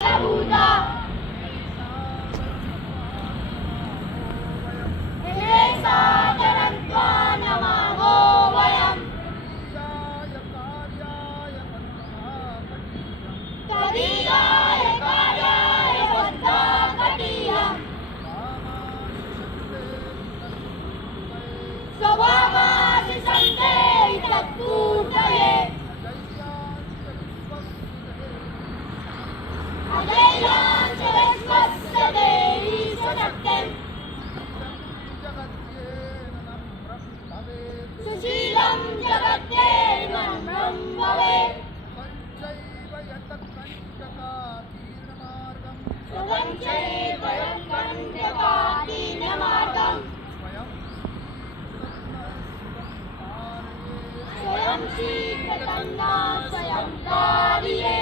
भूता हे सादरन्त्वा नमामो वयम् तदीयाय कार्याय बद्धाकटीयम् स्वभावासि सन्ते तत्पूर्तये अजय्याञ्च विश्वस्य देवी सशक्तिम् सुशीलं जगत्येर्मनं भवेत् स्वयञ्चैव यत्कण्टकाकीर्णमार्गम् स्वयं शीघ्रतन्ना स्वयं कार्ये